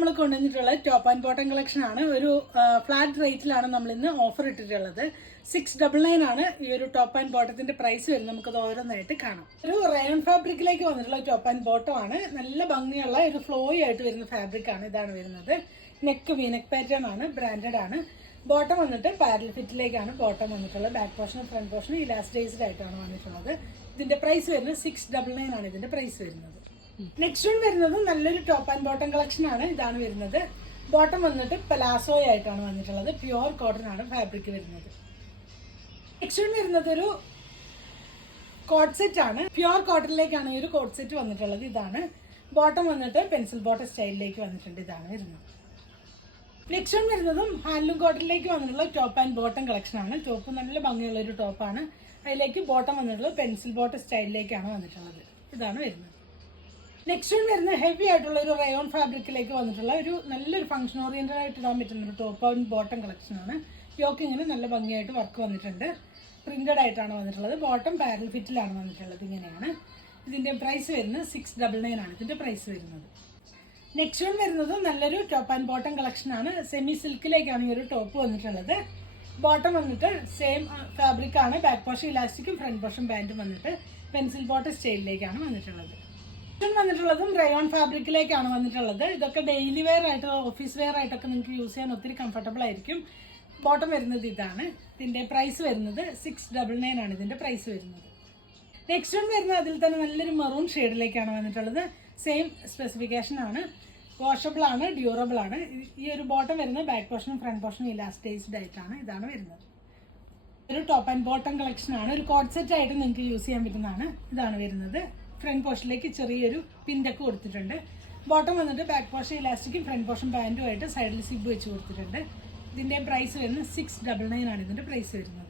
നമ്മൾ കൊണ്ടുവന്നിട്ടുള്ളത് top and bottom collection ആണ്. ഒരു ഫ്ലാറ്റ് റേറ്റിലാണ് നമ്മൾ ഇന്ന് ഓഫർ ഇട്ടിട്ടുള്ളത്. 699 ആണ് ഈ ഒരു ടോപ്പ് ആൻഡ് ബോട്ടത്തിന്റെ പ്രൈസ് വരുന്നത്. നമുക്കത് ഓരോന്നായിട്ട് കാണാം. ഒരു റയോൺ ഫാബ്രിക്കിലേക്ക് വന്നിട്ടുള്ള ടോപ്പ് ആൻഡ് ബോട്ടം ആണ്. നല്ല ഭംഗിയുള്ള ഒരു ഫ്ലോയി ആയിട്ട് വരുന്ന ഫാബ്രിക് ആണ്. ഇതാണ് വരുന്നത്. നെക്ക് വീനെക്ക് പാറ്റേൺ ആണ്, ബ്രാൻഡഡ് ആണ്. ബോട്ടം വന്നിട്ട് പാരൽ ഫിറ്റിലേക്കാണ് ബോട്ടം വന്നിട്ടുള്ളത്. ബാക്ക് പോർഷനും ഫ്രണ്ട് പോർഷനും ഇലാസ്റ്റൈസ്ഡ് ആയിട്ടാണ് വന്നിട്ടുള്ളത്. ഇതിന്റെ പ്രൈസ് വരുന്നത് 699 ആണ് ഇതിന്റെ പ്രൈസ് വരുന്നത്. നെക്സ്റ്റ് വൺ വരുന്നത് നല്ലൊരു ടോപ്പ് ആൻഡ് ബോട്ടം കളക്ഷൻ ആണ്. ഇതാണ് വരുന്നത്. ബോട്ടം വന്നിട്ട് പലാസോ ആയിട്ടാണ് വന്നിട്ടുള്ളത്. പ്യുവർ കോട്ടൺ ആണ് ഫാബ്രിക് വരുന്നത്. നെക്സ്റ്റ് വൺ വരുന്നത് ഒരു കോട്ട് സെറ്റ് ആണ്. പ്യുവർ കോട്ടണിലേക്കാണ് ഈ ഒരു കോട്ട് സെറ്റ് വന്നിട്ടുള്ളത്. ഇതാണ് ബോട്ടം വന്നിട്ട് പെൻസിൽ ബോട്ടം സ്റ്റൈലിലേക്ക് വന്നിട്ടുണ്ട്. ഇതാണ് വരുന്നത്. നെക്സ്റ്റ് വൺ വരുന്നതും ഹാൻഡ്ലൂം കോട്ടണിലേക്ക് വന്നിട്ടുള്ള ടോപ്പ് ആൻഡ് ബോട്ടം കളക്ഷൻ ആണ്. ടോപ്പ് നല്ല ഭംഗിയുള്ള ഒരു ടോപ്പാണ്. അതിലേക്ക് ബോട്ടം വന്നിട്ടുള്ളത് പെൻസിൽ ബോട്ടം സ്റ്റൈലിലേക്കാണ് വന്നിട്ടുള്ളത്. ഇതാണ് വരുന്നത്. നെക്സ്റ്റ് വൺ വരുന്നത് ഹെവി ആയിട്ടുള്ള ഒരു റയോൺ ഫാബ്രിക്കിലേക്ക് വന്നിട്ടുള്ള ഒരു നല്ലൊരു ഫംഗ്ഷൻ ഓറിയന്റഡ് ആയിട്ട് ഇടാൻ പറ്റുന്ന ഒരു ടോപ്പ് ആൻഡ് ബോട്ടം കളക്ഷൻ ആണ്. യോക്കിങ്ങിന് നല്ല ഭംഗിയായിട്ട് വർക്ക് വന്നിട്ടുണ്ട്. പ്രിന്റഡ് ആയിട്ടാണ് വന്നിട്ടുള്ളത്. ബോട്ടം പാരൽ ഫിറ്റിലാണ് വന്നിട്ടുള്ളത്. ഇങ്ങനെയാണ് ഇതിന്റെ പ്രൈസ് വരുന്നത്. 699 ആണ് ഇതിന്റെ പ്രൈസ് വരുന്നത്. നെക്സ്റ്റ് വൺ വരുന്നത് നല്ലൊരു ടോപ്പ് ആൻഡ് ബോട്ടം കളക്ഷൻ ആണ്. സെമി സിൽക്കിലേക്കാണ് ഈ ഒരു ടോപ്പ് വന്നിട്ടുള്ളത്. ബോട്ടം വന്നിട്ട് സെയിം ഫാബ്രിക് ആണ്. ബാക്ക് പോർഷൻ ഇലാസ്റ്റിക്കും ഫ്രണ്ട് പോർഷൻ ബാൻഡും വന്നിട്ട് പെൻസിൽ ബോട്ടം സ്റ്റൈലിലേക്കാണ് വന്നിട്ടുള്ളത്. വന്നിട്ടുള്ളതും റയോൺ ഫാബ്രിക്കിലേക്കാണ് വന്നിട്ടുള്ളത്. ഇതൊക്കെ ഡെയിലി വെയർ ആയിട്ട് ഓഫീസ് വെയർ ആയിട്ടൊക്കെ നിങ്ങൾക്ക് യൂസ് ചെയ്യാൻ ഒത്തിരി കംഫർട്ടബിൾ ആയിരിക്കും. ബോട്ടം വരുന്നത് ഇതാണ്. ഇതിന്റെ പ്രൈസ് വരുന്നത് 699 ആണ് ഇതിന്റെ പ്രൈസ് വരുന്നത്. നെക്സ്റ്റ് വൺ വരുന്നത് അതിൽ തന്നെ നല്ലൊരു മെറൂൺ ഷെയ്ഡിലേക്കാണ് വന്നിട്ടുള്ളത്. സെയിം സ്പെസിഫിക്കേഷൻ ആണ്. വാഷബിൾ ആണ്, ഡ്യൂറബിൾ ആണ്. ഈ ഒരു ബോട്ടം വരുന്നത് ബാക്ക് പോർഷനും ഫ്രണ്ട് പോർഷനും ഇലാസ്റ്റൈസ്ഡ് ആയിട്ടാണ്. ഇതാണ് വരുന്നത്. ഒരു ടോപ്പ് ആൻഡ് ബോട്ടം കളക്ഷൻ ആണ്. ഒരു കോട്ട് സെറ്റ് ആയിട്ട് നിങ്ങൾക്ക് യൂസ് ചെയ്യാൻ പറ്റുന്നതാണ്. ഇതാണ് വരുന്നത്. ഫ്രണ്ട് പോർഷനിലേക്ക് ചെറിയൊരു പിൻഡൊക്കെ കൊടുത്തിട്ടുണ്ട്. ബോട്ടം വന്നിട്ട് ബാക്ക് പോർഷൻ ഇലാസ്റ്റിക്കും ഫ്രണ്ട് പോർഷൻ പാൻറ്റുമായിട്ട് സൈഡിൽ സിബ് വെച്ച് കൊടുത്തിട്ടുണ്ട്. ഇതിന്റെ പ്രൈസ് വരുന്നത് 699 ആണ് ഇതിന്റെ പ്രൈസ് വരുന്നത്.